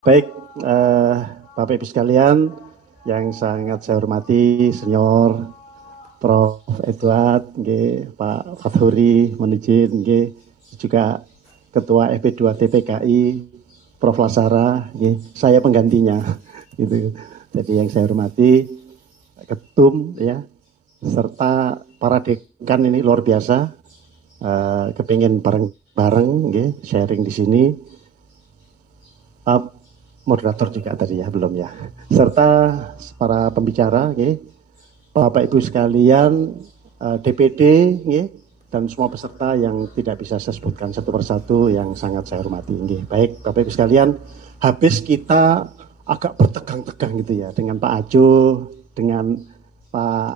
Baik, Bapak Ibu sekalian yang sangat saya hormati, Senior Prof. Edward, Pak Fathuri, Monijin, juga Ketua FP2 TPKI, Prof. Lasara, saya penggantinya. Gitu. Jadi yang saya hormati, Ketum, ya, serta para dekan ini luar biasa, kepingin bareng-bareng, sharing di sini. Moderator juga tadi ya, belum ya. Serta para pembicara, Bapak Ibu sekalian, DPD, dan semua peserta yang tidak bisa saya sebutkan satu persatu yang sangat saya hormati. Baik, Bapak Ibu sekalian, habis kita agak bertegang-tegang gitu ya, dengan Pak Ajo, dengan Pak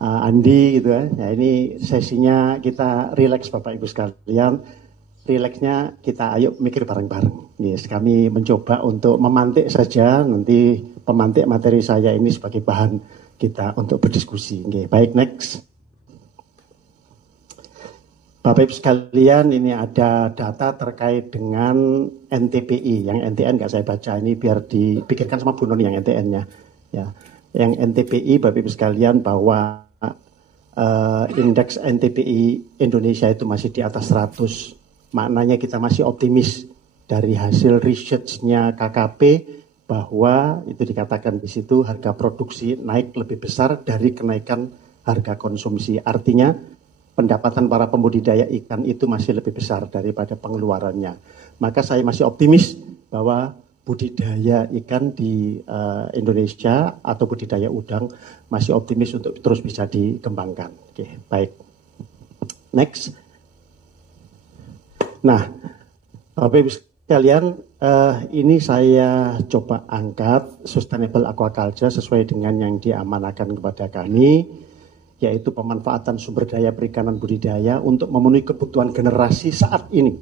Andi gitu ya. Ya, ini sesinya kita rileks Bapak Ibu sekalian. Rileksnya kita ayo mikir bareng-bareng. Yes, kami mencoba untuk memantik saja, nanti pemantik materi saya ini sebagai bahan kita untuk berdiskusi. Okay, baik, next. Bapak Ibu sekalian, ini ada data terkait dengan NTPI. Yang NTN nggak saya baca, ini biar dipikirkan sama Bu Noni yang NTN-nya. Ya, yang NTPI, Bapak Ibu sekalian, bahwa indeks NTPI Indonesia itu masih di atas 100. Maknanya kita masih optimis dari hasil research-nya KKP bahwa itu dikatakan di situ harga produksi naik lebih besar dari kenaikan harga konsumsi. Artinya pendapatan para pembudidaya ikan itu masih lebih besar daripada pengeluarannya. Maka saya masih optimis bahwa budidaya ikan di Indonesia atau budidaya udang masih optimis untuk terus bisa dikembangkan. Oke, baik. Next. Nah, Bapak Ibu sekalian, ini saya coba angkat sustainable aquaculture sesuai dengan yang diamanahkan kepada kami, yaitu pemanfaatan sumber daya perikanan budidaya untuk memenuhi kebutuhan generasi saat ini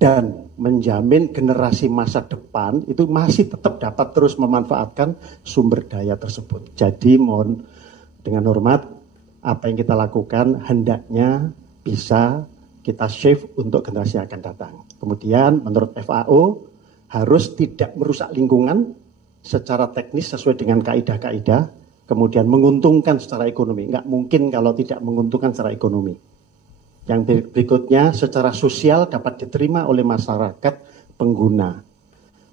dan menjamin generasi masa depan itu masih tetap dapat terus memanfaatkan sumber daya tersebut. Jadi mohon dengan hormat, apa yang kita lakukan hendaknya bisa kita save untuk generasi yang akan datang. Kemudian menurut FAO harus tidak merusak lingkungan secara teknis sesuai dengan kaidah-kaidah, kemudian menguntungkan secara ekonomi. Nggak mungkin kalau tidak menguntungkan secara ekonomi. Yang berikutnya secara sosial dapat diterima oleh masyarakat pengguna.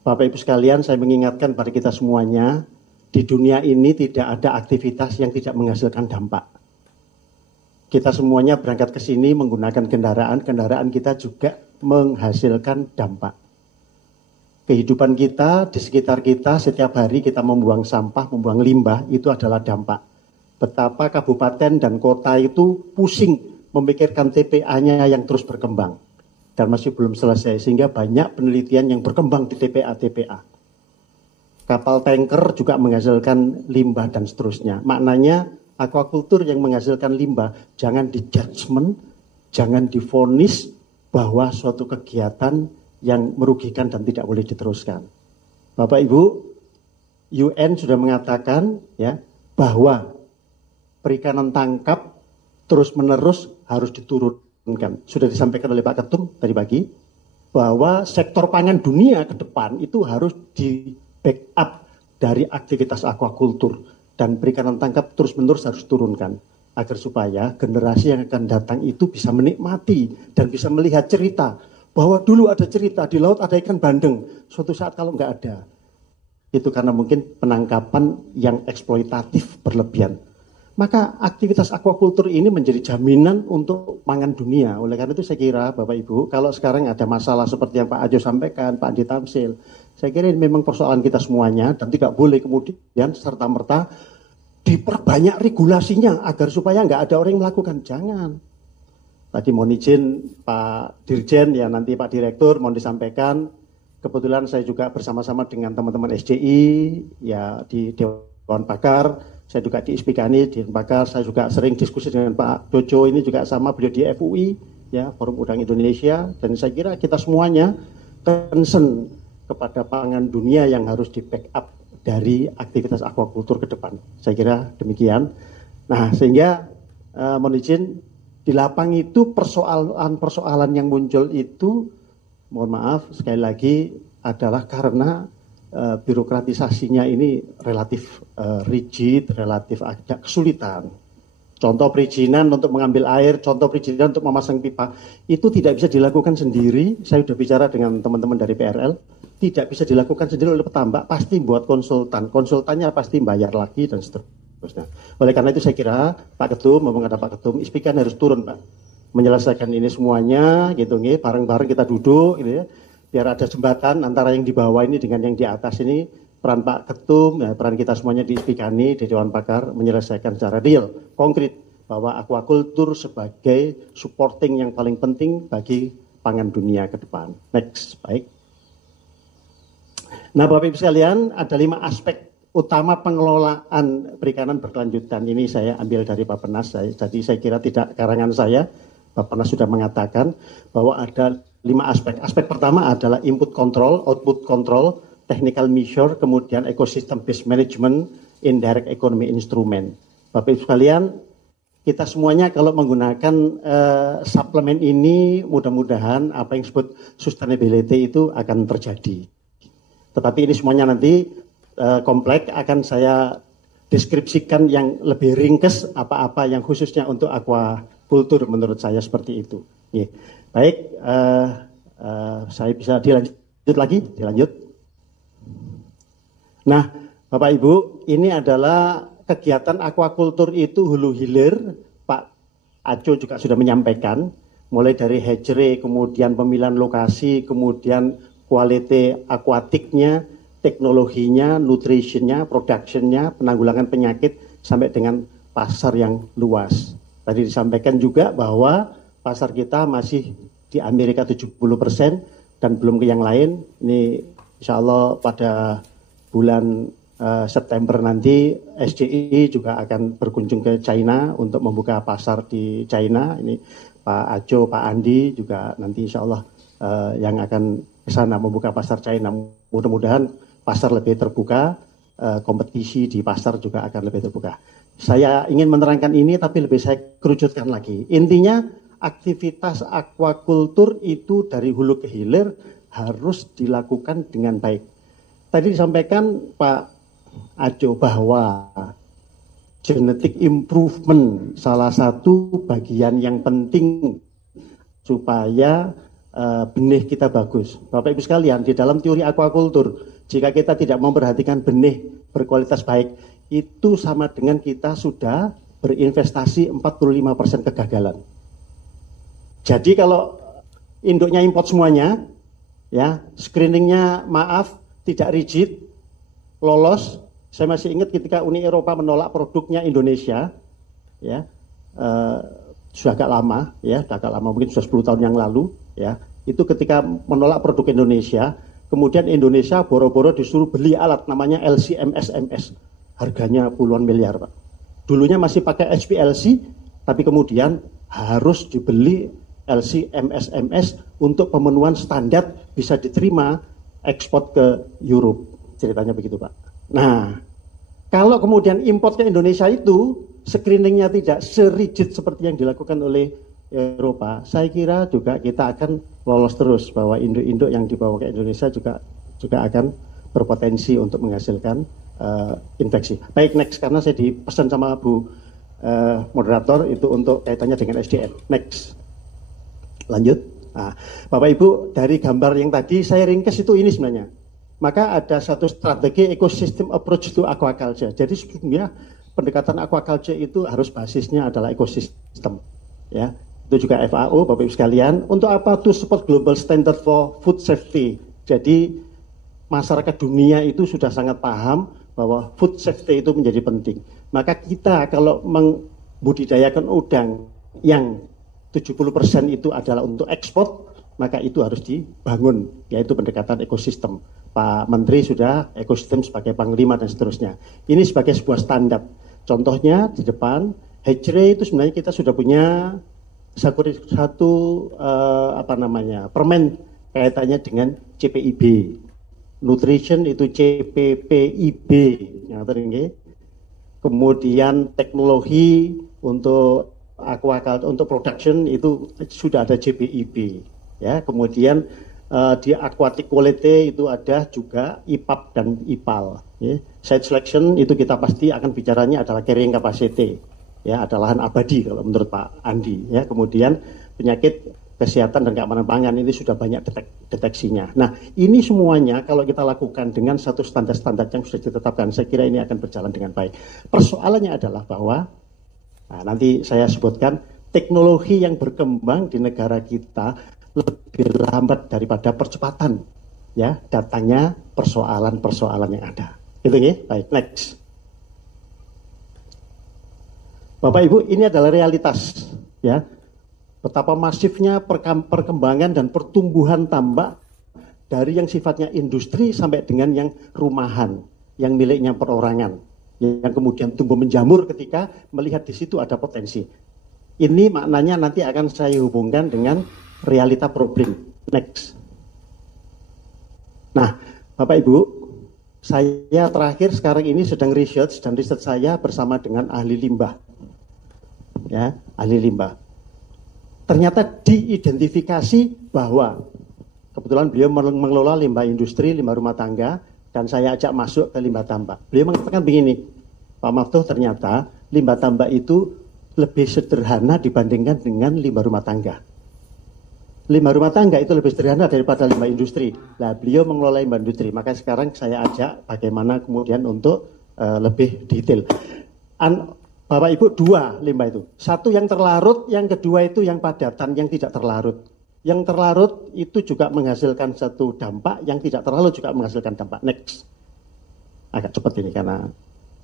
Bapak Ibu sekalian, saya mengingatkan pada kita semuanya, di dunia ini tidak ada aktivitas yang tidak menghasilkan dampak. Kita semuanya berangkat ke sini menggunakan kendaraan kita juga menghasilkan dampak. Kehidupan kita, di sekitar kita, setiap hari kita membuang sampah, membuang limbah, itu adalah dampak. Betapa kabupaten dan kota itu pusing memikirkan TPA-nya yang terus berkembang. Dan masih belum selesai, sehingga banyak penelitian yang berkembang di TPA-TPA. Kapal tanker juga menghasilkan limbah dan seterusnya. Maknanya, aquaculture yang menghasilkan limbah, jangan di-judgment, jangan divonis bahwa suatu kegiatan yang merugikan dan tidak boleh diteruskan. Bapak Ibu, UN sudah mengatakan ya bahwa perikanan tangkap terus-menerus harus diturunkan. Sudah disampaikan oleh Pak Ketum tadi pagi bahwa sektor pangan dunia ke depan itu harus di-backup dari aktivitas aquaculture. Dan perikanan tangkap terus-menerus harus turunkan agar supaya generasi yang akan datang itu bisa menikmati dan bisa melihat cerita bahwa dulu ada cerita di laut ada ikan bandeng, suatu saat kalau nggak ada itu karena mungkin penangkapan yang eksploitatif berlebihan. Maka aktivitas aquaculture ini menjadi jaminan untuk pangan dunia. Oleh karena itu saya kira Bapak Ibu, kalau sekarang ada masalah seperti yang Pak Ajo sampaikan, Pak Andi Tamsil, saya kira ini memang persoalan kita semuanya dan tidak boleh kemudian serta-merta diperbanyak regulasinya agar supaya nggak ada orang yang melakukan. Jangan. Tadi mohon izin Pak Dirjen, ya nanti Pak Direktur mohon disampaikan. Kebetulan saya juga bersama-sama dengan teman-teman SJI, ya di Dewan Pakar, saya juga di ISPIKANI, di Dewan Pakar, saya juga sering diskusi dengan Pak Jojo, ini juga sama beliau di FUI, ya Forum Udang Indonesia, dan saya kira kita semuanya concern kepada pangan dunia yang harus di-backup dari aktivitas aquaculture ke depan. Saya kira demikian. Nah, sehingga mohon izin, di lapang itu persoalan yang muncul itu, mohon maaf sekali lagi, adalah karena birokratisasinya ini relatif rigid, relatif agak kesulitan. Contoh perizinan untuk mengambil air, contoh perizinan untuk memasang pipa, itu tidak bisa dilakukan sendiri. Saya sudah bicara dengan teman-teman dari PRL, tidak bisa dilakukan sendiri oleh petambak, pasti buat konsultan. Konsultannya pasti bayar lagi dan seterusnya. Oleh karena itu saya kira Pak Ketum, ngomong ada Pak Ketum, ISPIKAN harus turun Pak, menyelesaikan ini semuanya, gitu nih, bareng-bareng kita duduk, gitu ya, biar ada jembatan antara yang di bawah ini dengan yang di atas ini. Peran Pak Ketum, peran kita semuanya di ISPIKANI, di Dewan Pakar, menyelesaikan secara real, konkret, bahwa aquaculture sebagai supporting yang paling penting bagi pangan dunia ke depan. Next, baik. Nah, Bapak Ibu sekalian, ada 5 aspek utama pengelolaan perikanan berkelanjutan. Ini saya ambil dari Bappenas, jadi saya kira tidak karangan saya. Bappenas sudah mengatakan bahwa ada 5 aspek. Aspek pertama adalah input control, output control, technical measure, kemudian ecosystem based management, indirect economy instrument. Bapak Ibu sekalian, kita semuanya kalau menggunakan suplemen ini, mudah-mudahan apa yang disebut sustainability itu akan terjadi. Tetapi ini semuanya nanti kompleks, akan saya deskripsikan yang lebih ringkes apa-apa yang khususnya untuk aquaculture menurut saya seperti itu. Baik, saya bisa dilanjut lagi, dilanjut. Nah, Bapak Ibu, ini adalah kegiatan aquaculture itu hulu hilir. Pak Aco juga sudah menyampaikan, mulai dari hatchery, kemudian pemilihan lokasi, kemudian quality akuatiknya, teknologinya, nutritionnya, productionnya, penanggulangan penyakit, sampai dengan pasar yang luas. Tadi disampaikan juga bahwa pasar kita masih di Amerika 70% dan belum ke yang lain. Ini insya Allah pada bulan September nanti SCI juga akan berkunjung ke China untuk membuka pasar di China. Ini Pak Aco, Pak Andi juga nanti insya Allah yang akan ke sana membuka pasar China. Mudah-mudahan pasar lebih terbuka, kompetisi di pasar juga akan lebih terbuka. Saya ingin menerangkan ini tapi lebih saya kerucutkan lagi. Intinya aktivitas aquaculture itu dari hulu ke hilir harus dilakukan dengan baik. Tadi disampaikan Pak Aco bahwa genetic improvement salah satu bagian yang penting supaya benih kita bagus. Bapak Ibu sekalian, di dalam teori aquaculture, jika kita tidak memperhatikan benih berkualitas baik, itu sama dengan kita sudah berinvestasi 45% kegagalan. Jadi kalau induknya import semuanya, ya screeningnya maaf, tidak rigid, lolos. Saya masih ingat ketika Uni Eropa menolak produknya Indonesia, ya sudah agak lama, mungkin sudah 10 tahun yang lalu, ya itu ketika menolak produk Indonesia, kemudian Indonesia boro-boro disuruh beli alat namanya LC-MS-MS, harganya puluhan miliar Pak. Dulunya masih pakai HPLC, tapi kemudian harus dibeli LC-MS-MS untuk pemenuhan standar bisa diterima ekspor ke Europe, ceritanya begitu Pak. Nah, kalau kemudian import ke Indonesia itu screeningnya tidak serigid seperti yang dilakukan oleh Eropa, saya kira juga kita akan lolos terus bahwa induk-induk yang dibawa ke Indonesia juga akan berpotensi untuk menghasilkan infeksi. Baik, next, karena saya dipesan sama Bu moderator itu untuk kaitannya dengan SDM. Next, lanjut. Nah, Bapak Ibu, dari gambar yang tadi saya ringkas itu ini sebenarnya. Maka ada satu strategi ecosystem approach to aquaculture. Jadi sebenarnya pendekatan aquaculture itu harus basisnya adalah ekosistem. Ya, itu juga FAO, Bapak Ibu sekalian. Untuk apa? To support global standard for food safety. Jadi masyarakat dunia itu sudah sangat paham bahwa food safety itu menjadi penting. Maka kita kalau membudidayakan udang yang 70% itu adalah untuk ekspor, maka itu harus dibangun, yaitu pendekatan ekosistem. Pak Menteri sudah ekosistem sebagai panglima dan seterusnya. Ini sebagai sebuah standar. Contohnya di depan, hatchery itu sebenarnya kita sudah punya satu permen kaitannya dengan CPIB. Nutrition itu CPPIB. Kemudian teknologi untuk aquaculture, untuk production itu sudah ada JPIB, ya. Kemudian di aquatic quality itu ada juga IPAP dan IPAL. Ya. Site selection itu kita pasti akan bicaranya adalah carrying capacity, ya, ada lahan abadi kalau menurut Pak Andi. Ya. Kemudian penyakit kesehatan dan keamanan pangan ini sudah banyak deteksinya. Nah, ini semuanya kalau kita lakukan dengan satu standar-standar yang sudah ditetapkan, saya kira ini akan berjalan dengan baik. Persoalannya adalah bahwa, nah, nanti saya sebutkan, teknologi yang berkembang di negara kita lebih lambat daripada percepatan, ya, datangnya persoalan-persoalan yang ada. Gitu ya. Baik, next. Bapak Ibu, ini adalah realitas, ya. Betapa masifnya perkembangan dan pertumbuhan tambak dari yang sifatnya industri sampai dengan yang rumahan, yang miliknya perorangan, yang kemudian tumbuh menjamur ketika melihat di situ ada potensi. Ini maknanya nanti akan saya hubungkan dengan realita problem. Next. Nah, Bapak Ibu, saya terakhir sekarang ini sedang research, dan riset saya bersama dengan ahli limbah. Ya, ahli limbah. Ternyata diidentifikasi bahwa kebetulan beliau mengelola limbah industri, limbah rumah tangga, dan saya ajak masuk ke limbah tambak. Beliau mengatakan begini, Pak Maftuh, ternyata limbah tambak itu lebih sederhana dibandingkan dengan limbah rumah tangga. Limbah rumah tangga itu lebih sederhana daripada limbah industri. Nah, beliau mengelola limbah industri. Maka sekarang saya ajak bagaimana kemudian untuk lebih detail. Bapak Ibu, dua limbah itu. Satu yang terlarut, yang kedua itu yang padatan, yang tidak terlarut. Yang terlarut itu juga menghasilkan satu dampak, yang tidak terlarut juga menghasilkan dampak. Next. Agak cepat ini karena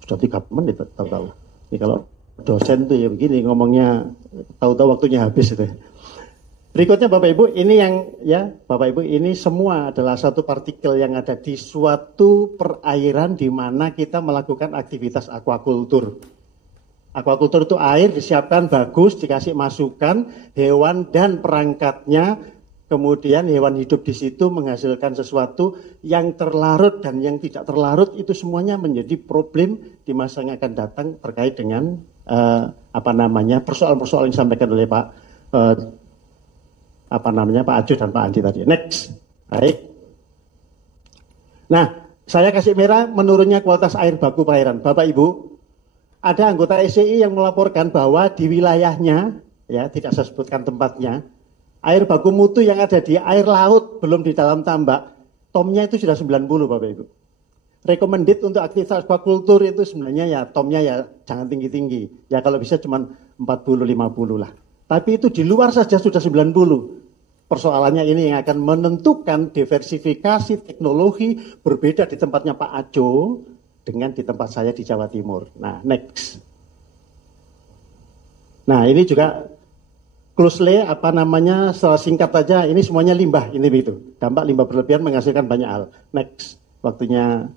sudah 3 menit tahu-tahu. Ini kalau dosen tuh ya begini ngomongnya, tahu-tahu waktunya habis itu. Berikutnya Bapak Ibu, ini yang ya Bapak Ibu, ini semua adalah satu partikel yang ada di suatu perairan di mana kita melakukan aktivitas aquaculture. Aquaculture itu air disiapkan bagus, dikasih masukan, hewan dan perangkatnya, kemudian hewan hidup di situ menghasilkan sesuatu yang terlarut dan yang tidak terlarut, itu semuanya menjadi problem di masa yang akan datang terkait dengan persoalan-persoalan yang disampaikan oleh Pak Pak Ajo dan Pak Andi tadi. Next. Baik. Nah, saya kasih merah menurunnya kualitas air baku perairan. Bapak Ibu, ada anggota SCI yang melaporkan bahwa di wilayahnya, ya tidak saya sebutkan tempatnya, air baku mutu yang ada di air laut belum di dalam tambak, tomnya itu sudah 90 Bapak Ibu. Recommended untuk aktivitas aquaculture itu sebenarnya ya tomnya ya jangan tinggi-tinggi. Ya kalau bisa cuma 40-50 lah. Tapi itu di luar saja sudah 90. Persoalannya ini yang akan menentukan diversifikasi teknologi berbeda di tempatnya Pak Ajo dengan di tempat saya di Jawa Timur. Nah, next. Nah, ini juga closely secara singkat saja, ini semuanya limbah, ini begitu. Dampak limbah berlebihan menghasilkan banyak hal. Next. Waktunya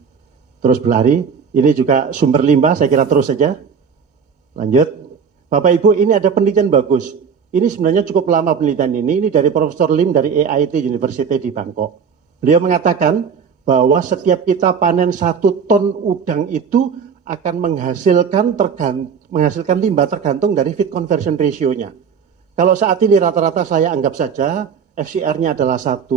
terus berlari. Ini juga sumber limbah, saya kira terus saja. Lanjut. Bapak Ibu, ini ada penelitian bagus. Ini sebenarnya cukup lama penelitian ini dari Profesor Lim dari AIT University di Bangkok. Beliau mengatakan bahwa setiap kita panen 1 ton udang itu akan menghasilkan limbah tergantung dari feed conversion ratio-nya. Kalau saat ini rata-rata saya anggap saja FCR-nya adalah 1,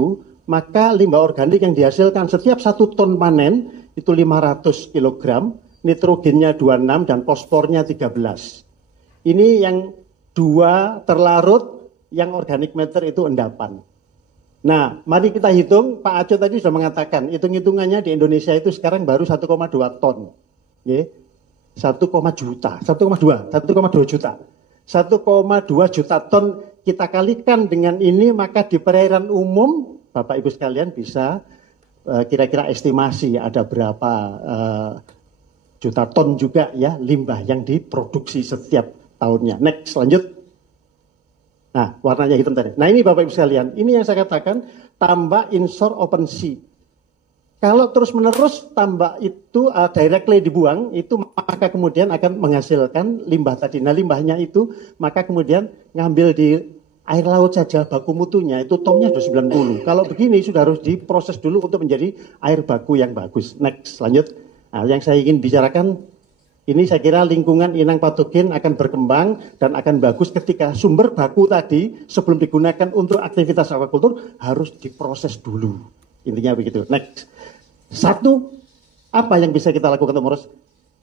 maka limbah organik yang dihasilkan setiap 1 ton panen itu 500 kg, nitrogennya 26 dan fosfornya 13. Ini yang 2 terlarut, yang organic matter itu endapan. Nah, mari kita hitung, Pak Aco tadi sudah mengatakan, hitung-hitungannya di Indonesia itu sekarang baru 1,2 ton. Ya. 1,2 juta. 1,2 juta ton kita kalikan dengan ini, maka di perairan umum, Bapak Ibu sekalian bisa kira-kira estimasi ada berapa juta ton juga ya limbah yang diproduksi setiap tahunnya. Next, lanjut. Nah, warnanya hitam tadi. Nah, ini Bapak Ibu sekalian, ini yang saya katakan tambak inshore open sea. Kalau terus-menerus tambak itu directly dibuang, itu maka kemudian akan menghasilkan limbah tadi. Nah, limbahnya itu maka kemudian ngambil di air laut saja baku mutunya itu tomnya sudah 90. Kalau begini sudah harus diproses dulu untuk menjadi air baku yang bagus. Next, lanjut. Nah, yang saya ingin bicarakan Ini saya kira lingkungan inang patogen akan berkembang dan akan bagus ketika sumber baku tadi sebelum digunakan untuk aktivitas aquaculture harus diproses dulu. Intinya begitu. Next. Satu, apa yang bisa kita lakukan untuk merus?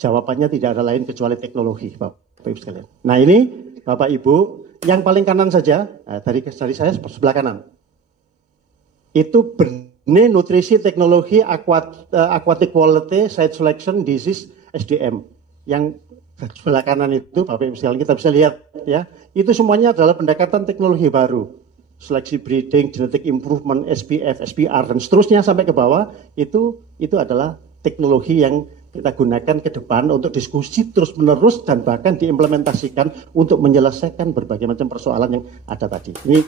Jawabannya tidak ada lain kecuali teknologi, Bapak Ibu sekalian. Nah ini, Bapak Ibu, yang paling kanan saja, dari saya sebelah kanan. Itu benih nutrisi teknologi aquatic quality site selection disease SDM. Yang sebelah kanan itu, Bapak Ibu sekalian, kita bisa lihat ya, itu semuanya adalah pendekatan teknologi baru. Seleksi breeding, genetic improvement, SPF, SPR, dan seterusnya sampai ke bawah, itu adalah teknologi yang kita gunakan ke depan untuk diskusi terus-menerus dan bahkan diimplementasikan untuk menyelesaikan berbagai macam persoalan yang ada tadi. Ini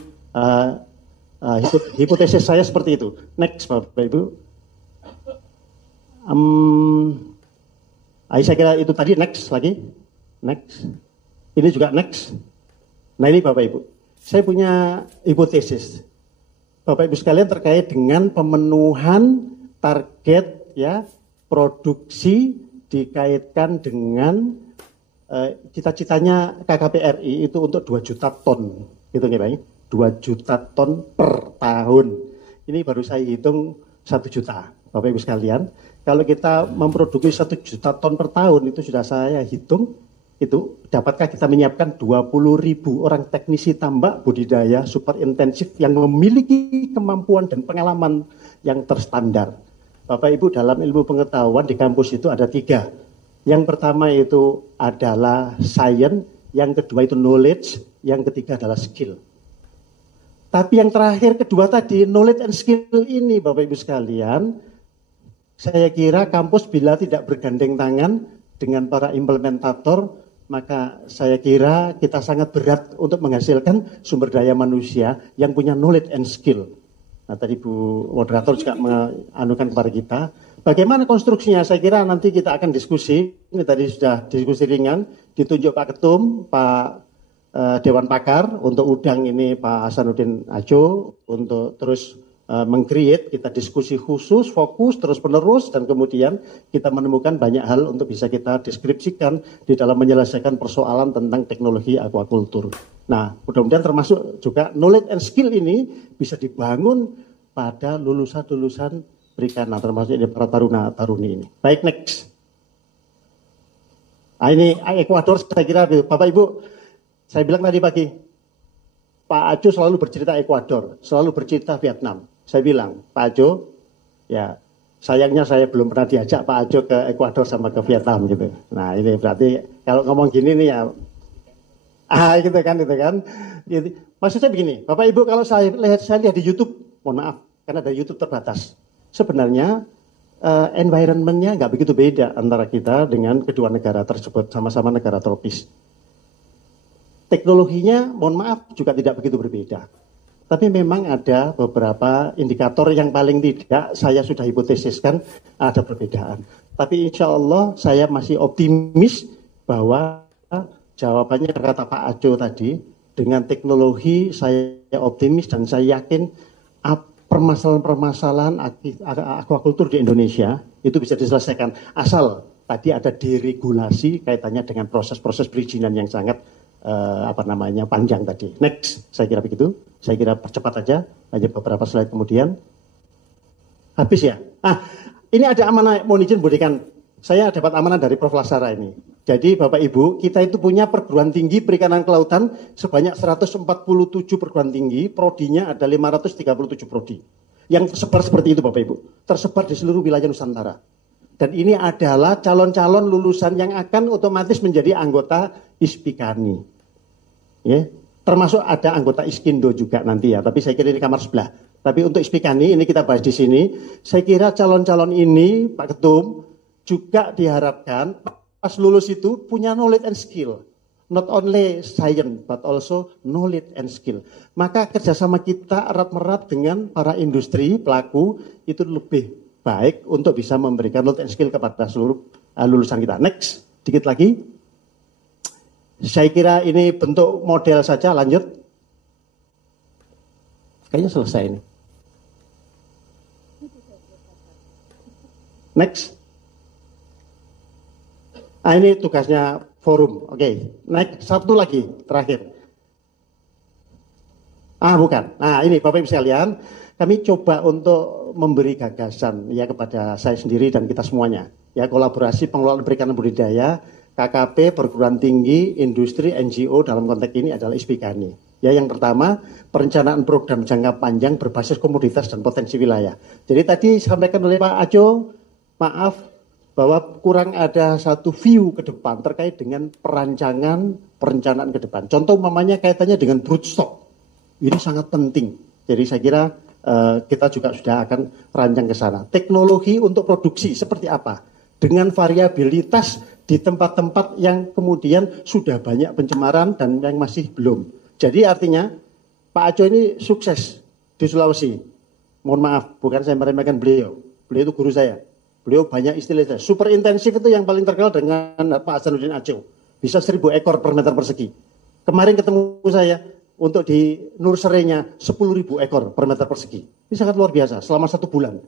hipotesis saya seperti itu. Next, Bapak Ibu. Saya kira itu tadi, next lagi. Next. Ini juga next. Nah ini Bapak Ibu. Saya punya hipotesis. Bapak Ibu sekalian terkait dengan pemenuhan target ya produksi dikaitkan dengan cita-citanya KKPRI itu untuk 2 juta ton. Gitu nih Pak. 2 juta ton per tahun. Ini baru saya hitung 1 juta. Bapak Ibu sekalian, kalau kita memproduksi 1 juta ton per tahun itu sudah saya hitung, itu dapatkah kita menyiapkan 20.000 orang teknisi tambak budidaya super intensif yang memiliki kemampuan dan pengalaman yang terstandar. Bapak Ibu, dalam ilmu pengetahuan di kampus itu ada 3. Yang pertama itu adalah science, yang kedua itu knowledge, yang ketiga adalah skill. Tapi yang terakhir kedua tadi, knowledge and skill ini Bapak Ibu sekalian, saya kira kampus bila tidak bergandeng tangan dengan para implementator, maka saya kira kita sangat berat untuk menghasilkan sumber daya manusia yang punya knowledge and skill. Nah tadi Bu Moderator juga menganukan kepada kita. Bagaimana konstruksinya? Saya kira nanti kita akan diskusi. Ini tadi sudah diskusi ringan. Ditunjuk Pak Ketum, Pak Dewan Pakar. Untuk udang ini Pak Hasanuddin Ajo. Untuk terus meng-create, kita diskusi khusus, fokus, terus-menerus. Dan kemudian kita menemukan banyak hal untuk bisa kita deskripsikan di dalam menyelesaikan persoalan tentang teknologi aquaculture. Nah, mudah-mudahan termasuk juga knowledge and skill ini bisa dibangun pada lulusan-lulusan perikanan, termasuk di para taruna-taruni ini. Baik, next. Nah, ini Ekuador saya kira, Bapak Ibu, saya bilang tadi pagi, Pak Ajo selalu bercerita Ekuador, selalu bercerita Vietnam. Saya bilang, Pak Ajo, ya sayangnya saya belum pernah diajak Pak Ajo ke Ekuador sama ke Vietnam gitu. Nah ini berarti kalau ngomong gini nih ya, gitu kan. Gitu. Maksud saya begini, Bapak Ibu kalau saya lihat di YouTube, mohon maaf, karena ada YouTube terbatas. Sebenarnya environment-nya nggak begitu beda antara kita dengan kedua negara tersebut, sama-sama negara tropis. Teknologinya, mohon maaf, juga tidak begitu berbeda. Tapi memang ada beberapa indikator yang paling tidak saya sudah hipotesiskan ada perbedaan. Tapi insya Allah saya masih optimis bahwa jawabannya kata Pak Ajo tadi, dengan teknologi saya optimis dan saya yakin permasalahan-permasalahan aquaculture di Indonesia itu bisa diselesaikan. Asal tadi ada deregulasi kaitannya dengan proses-proses perizinan yang sangat panjang tadi. Next, saya kira begitu. Saya kira percepat aja, hanya beberapa slide kemudian. Habis ya. Ini ada amanah, mohon izin berikan. Saya dapat amanah dari Prof. Lasara ini. Jadi Bapak Ibu, kita itu punya perguruan tinggi perikanan kelautan sebanyak 147 perguruan tinggi, prodinya ada 537 prodi. Yang tersebar seperti itu Bapak Ibu. Tersebar di seluruh wilayah Nusantara. Dan ini adalah calon-calon lulusan yang akan otomatis menjadi anggota ISPIKANI. Ya, termasuk ada anggota Iskindo juga nanti ya, tapi saya kira ini kamar sebelah. Tapi untuk ISPIKANI ini kita bahas di sini. Saya kira calon-calon ini Pak Ketum juga diharapkan pas lulus itu punya knowledge and skill. Not only science but also knowledge and skill. Maka kerjasama kita erat-merat dengan para industri pelaku itu lebih baik untuk bisa memberikan knowledge and skill kepada seluruh lulusan kita. Next, dikit lagi. Saya kira ini bentuk model saja, lanjut. Kayaknya selesai ini. Next. Ah, ini tugasnya forum. Oke, naik satu lagi terakhir. Ah, bukan. Nah, ini Bapak Ibu sekalian, kami coba untuk memberi gagasan ya kepada saya sendiri dan kita semuanya. Ya, kolaborasi pengelolaan perikanan budidaya, KKP, perguruan tinggi, industri, NGO dalam konteks ini adalah SPKNI. Ya, yang pertama, perencanaan program jangka panjang berbasis komoditas dan potensi wilayah. Jadi tadi disampaikan oleh Pak Ajo, maaf, bahwa kurang ada satu view ke depan terkait dengan perencanaan ke depan. Contoh umpamanya kaitannya dengan broodstock. Ini sangat penting. Jadi saya kira kita juga sudah akan rancang ke sana. Teknologi untuk produksi seperti apa? Dengan variabilitas di tempat-tempat yang kemudian sudah banyak pencemaran dan yang masih belum. Jadi artinya Pak Ajo ini sukses di Sulawesi. Mohon maaf, bukan saya meremehkan beliau. Beliau itu guru saya. Beliau banyak istilahnya. Super intensif itu yang paling terkenal dengan Pak Hasanuddin Ajo. Bisa 1.000 ekor per meter persegi. Kemarin ketemu saya untuk di nursery-nya 10.000 ekor per meter persegi. Ini sangat luar biasa selama 1 bulan.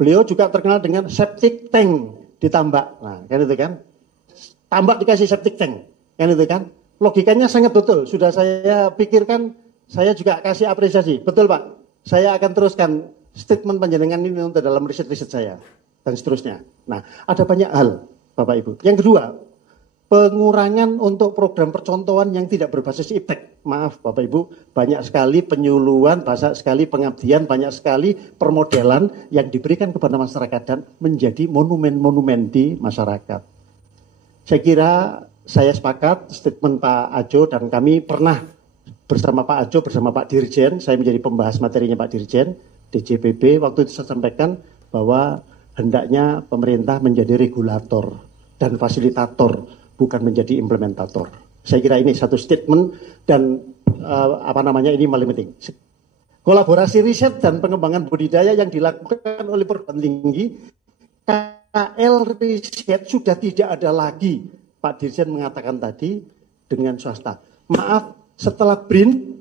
Beliau juga terkenal dengan septic tank ditambak. Nah, kan itu kan. Tambak dikasih septic tank. Kan itu kan. Logikanya sangat betul. Sudah saya pikirkan, saya juga kasih apresiasi. Betul Pak. Saya akan teruskan statement panjenengan ini untuk dalam riset-riset saya. Dan seterusnya. Nah, ada banyak hal, Bapak Ibu. Yang kedua, pengurangan untuk program percontohan yang tidak berbasis iptek. Maaf, Bapak Ibu, banyak sekali penyuluhan, banyak sekali pengabdian, banyak sekali permodelan yang diberikan kepada masyarakat dan menjadi monumen-monumen di masyarakat. Saya kira saya sepakat statement Pak Ajo dan kami pernah bersama Pak Ajo, bersama Pak Dirjen, saya menjadi pembahas materinya Pak Dirjen, DJPB, waktu itu saya sampaikan bahwa hendaknya pemerintah menjadi regulator dan fasilitator, bukan menjadi implementator. Saya kira ini satu statement dan ini paling penting. Kolaborasi riset dan pengembangan budidaya yang dilakukan oleh perguruan tinggi, KL riset sudah tidak ada lagi. Pak Dirjen mengatakan tadi dengan swasta. Maaf, setelah BRIN,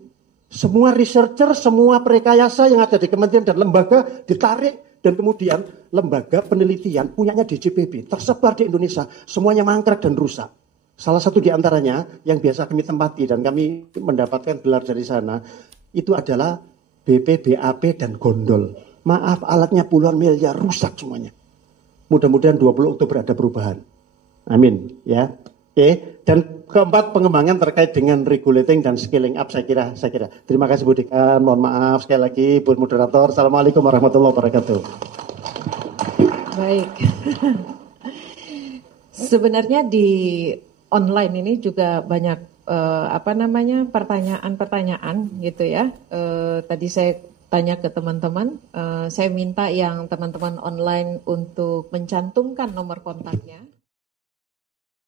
semua researcher, semua prekayasa yang ada di kementerian dan lembaga ditarik. Dan kemudian lembaga penelitian punyanya DJPB tersebar di Indonesia, semuanya mangkrak dan rusak. Salah satu di antaranya yang biasa kami tempati dan kami mendapatkan gelar dari sana, itu adalah BPBAP dan Gondol. Maaf, alatnya puluhan miliar rusak semuanya. Mudah-mudahan 20 Oktober ada perubahan. Amin. Ya. Oke. Dan keempat, pengembangan terkait dengan regulating dan scaling up saya kira. Terima kasih Bu Dekan, mohon maaf sekali lagi Bu Moderator. Assalamualaikum warahmatullahi wabarakatuh. Baik. Sebenarnya di online ini juga banyak pertanyaan-pertanyaan gitu ya. Tadi saya tanya ke teman-teman, saya minta yang teman-teman online untuk mencantumkan nomor kontaknya.